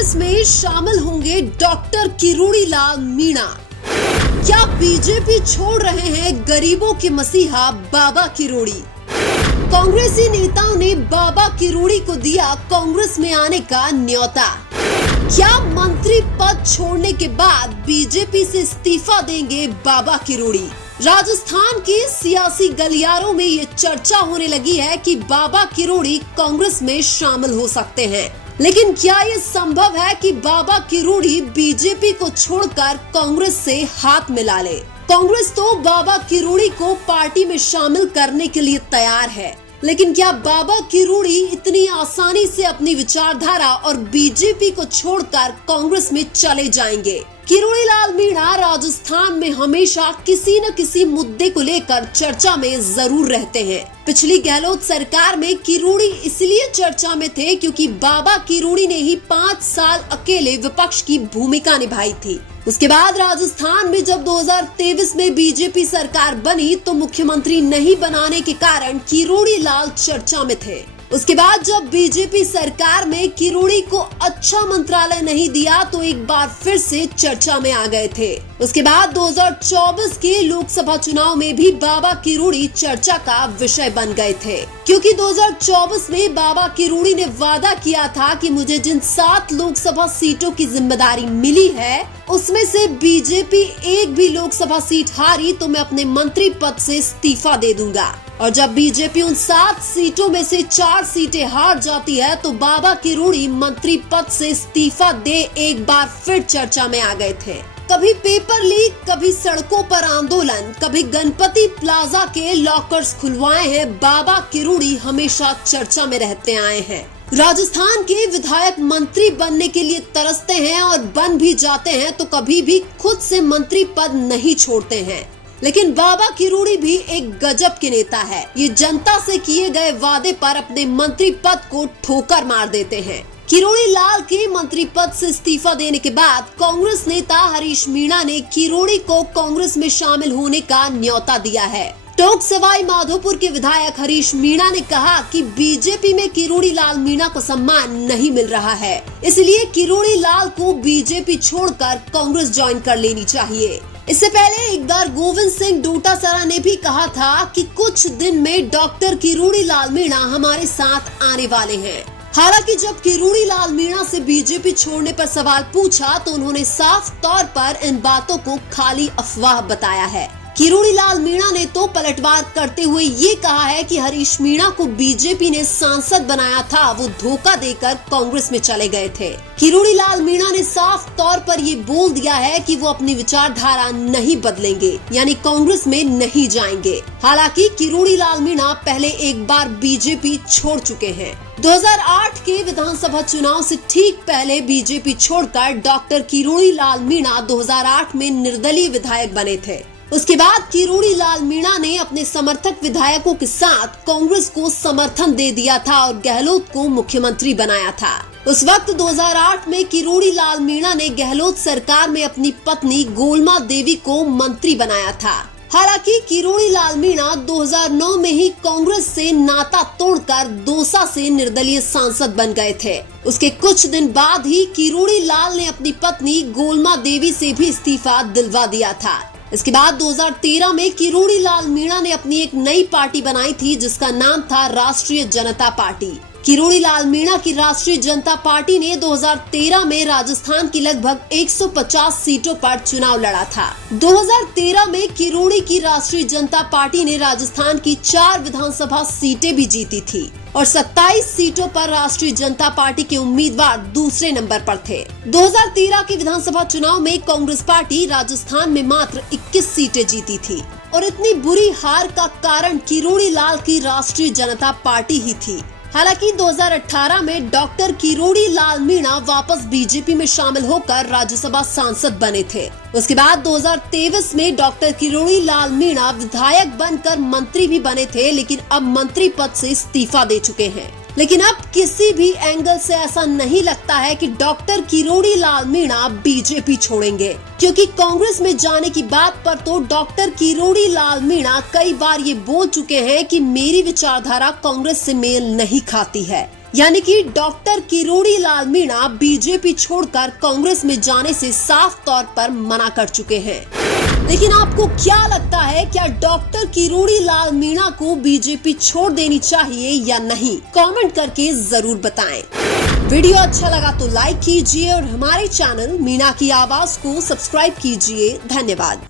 कांग्रेस में शामिल होंगे डॉक्टर किरोड़ी लाल मीणा। क्या बीजेपी छोड़ रहे हैं गरीबों के मसीहा बाबा किरोड़ी? कांग्रेसी नेताओं ने बाबा किरोड़ी को दिया कांग्रेस में आने का न्योता। क्या मंत्री पद छोड़ने के बाद बीजेपी से इस्तीफा देंगे बाबा किरोड़ी? राजस्थान के सियासी गलियारों में ये चर्चा होने लगी है कि बाबा किरोड़ी कांग्रेस में शामिल हो सकते हैं, लेकिन क्या ये संभव है कि बाबा किरोड़ी बीजेपी को छोड़कर कांग्रेस से हाथ मिला ले? कांग्रेस तो बाबा किरोड़ी को पार्टी में शामिल करने के लिए तैयार है, लेकिन क्या बाबा किरोड़ी इतनी आसानी से अपनी विचारधारा और बीजेपी को छोड़कर कांग्रेस में चले जाएंगे? किरोड़ी लाल मीणा राजस्थान में हमेशा किसी न किसी मुद्दे को लेकर चर्चा में जरूर रहते हैं। पिछली गहलोत सरकार में किरोड़ी इसलिए चर्चा में थे क्योंकि बाबा किरोड़ी ने ही 5 साल अकेले विपक्ष की भूमिका निभाई थी। उसके बाद राजस्थान में जब 2023 में बीजेपी सरकार बनी तो मुख्यमंत्री नहीं बनाने के कारण किरोड़ी लाल चर्चा में थे। उसके बाद जब बीजेपी सरकार में किरोड़ी को अच्छा मंत्रालय नहीं दिया तो एक बार फिर से चर्चा में आ गए थे। उसके बाद 2024 के लोकसभा चुनाव में भी बाबा किरोड़ी चर्चा का विषय बन गए थे, क्योंकि 2024 में बाबा किरोड़ी ने वादा किया था कि मुझे जिन 7 लोकसभा सीटों की जिम्मेदारी मिली है उसमें से बीजेपी एक भी लोकसभा सीट हारी तो मैं अपने मंत्री पद से इस्तीफा दे दूंगा। और जब बीजेपी उन 7 सीटों में से 4 सीटें हार जाती है तो बाबा किरोड़ी मंत्री पद से इस्तीफा दे एक बार फिर चर्चा में आ गए थे। कभी पेपर लीक, कभी सड़कों पर आंदोलन, कभी गणपति प्लाजा के लॉकर्स खुलवाए हैं, बाबा किरोड़ी हमेशा चर्चा में रहते आए हैं। राजस्थान के विधायक मंत्री बनने के लिए तरसते हैं और बन भी जाते हैं तो कभी भी खुद से मंत्री पद नहीं छोड़ते हैं। लेकिन बाबा किरोड़ी भी एक गजब के नेता है। ये जनता से किए गए वादे पर अपने मंत्री पद को ठोकर मार देते हैं। किरोड़ी लाल के मंत्री पद से इस्तीफा देने के बाद कांग्रेस नेता हरीश मीणा ने किरोड़ी को कांग्रेस में शामिल होने का न्योता दिया है। टोंक सवाई माधोपुर के विधायक हरीश मीणा ने कहा कि बीजेपी में किरोड़ी लाल मीणा को सम्मान नहीं मिल रहा है, इसलिए किरोड़ी लाल को बीजेपी छोड़कर कांग्रेस ज्वाइन कर लेनी चाहिए। इससे पहले एक बार गोविंद सिंह डोटासरा ने भी कहा था कि कुछ दिन में डॉक्टर किरोड़ी लाल मीणा हमारे साथ आने वाले हैं। हालांकि जब किरोड़ी लाल मीणा से बीजेपी छोड़ने पर सवाल पूछा तो उन्होंने साफ तौर पर इन बातों को खाली अफवाह बताया है। किरोड़ी लाल मीणा ने तो पलटवार करते हुए ये कहा है कि हरीश मीणा को बीजेपी ने सांसद बनाया था, वो धोखा देकर कांग्रेस में चले गए थे। किरोड़ी लाल मीणा ने साफ तौर पर ये बोल दिया है कि वो अपनी विचारधारा नहीं बदलेंगे, यानी कांग्रेस में नहीं जाएंगे। हालांकि किरोड़ी लाल मीणा पहले एक बार बीजेपी छोड़ चुके हैं। 2008 के विधानसभा चुनाव से ठीक पहले बीजेपी छोड़कर डॉक्टर किरोड़ी लाल मीणा 2008 में निर्दलीय विधायक बने थे। उसके बाद किरोड़ी लाल मीणा ने अपने समर्थक विधायकों के साथ कांग्रेस को समर्थन दे दिया था और गहलोत को मुख्यमंत्री बनाया था। उस वक्त 2008 में किरोड़ी लाल मीणा ने गहलोत सरकार में अपनी पत्नी गोलमा देवी को मंत्री बनाया था। हालांकि किरोड़ी लाल मीणा 2009 में ही कांग्रेस से नाता तोड़कर दौसा से निर्दलीय सांसद बन गए थे। उसके कुछ दिन बाद ही किरोड़ी लाल ने अपनी पत्नी गोलमा देवी से भी इस्तीफा दिलवा दिया था। इसके बाद 2013 में किरोड़ी लाल मीणा ने अपनी एक नई पार्टी बनाई थी जिसका नाम था राष्ट्रीय जनता पार्टी। किरोड़ी लाल मीणा की राष्ट्रीय जनता पार्टी ने 2013 में राजस्थान की लगभग 150 सीटों पर चुनाव लड़ा था। 2013 में किरोड़ी की राष्ट्रीय जनता पार्टी ने राजस्थान की 4 विधानसभा सीटें भी जीती थी और 27 सीटों पर राष्ट्रीय जनता पार्टी के उम्मीदवार दूसरे नंबर पर थे। 2013 के विधानसभा चुनाव में कांग्रेस पार्टी राजस्थान में मात्र 21 सीटें जीती थी और इतनी बुरी हार का कारण किरोड़ी लाल की राष्ट्रीय जनता पार्टी ही थी। हालांकि 2018 में डॉक्टर किरोड़ी लाल मीणा वापस बीजेपी में शामिल होकर राज्यसभा सांसद बने थे। उसके बाद 2023 में डॉक्टर किरोड़ी लाल मीणा विधायक बनकर मंत्री भी बने थे, लेकिन अब मंत्री पद से इस्तीफा दे चुके हैं। लेकिन अब किसी भी एंगल से ऐसा नहीं लगता है कि डॉक्टर किरोड़ी लाल मीणा बीजेपी छोड़ेंगे, क्योंकि कांग्रेस में जाने की बात पर तो डॉक्टर किरोड़ी लाल मीणा कई बार ये बोल चुके हैं कि मेरी विचारधारा कांग्रेस से मेल नहीं खाती है। यानी कि डॉक्टर किरोड़ी लाल मीणा बीजेपी छोड़कर कांग्रेस में जाने से साफ तौर पर मना कर चुके हैं। लेकिन आपको क्या लगता है, क्या डॉक्टर किरोड़ी लाल मीणा को बीजेपी छोड़ देनी चाहिए या नहीं? कमेंट करके जरूर बताएं। वीडियो अच्छा लगा तो लाइक कीजिए और हमारे चैनल मीणा की आवाज को सब्सक्राइब कीजिए। धन्यवाद।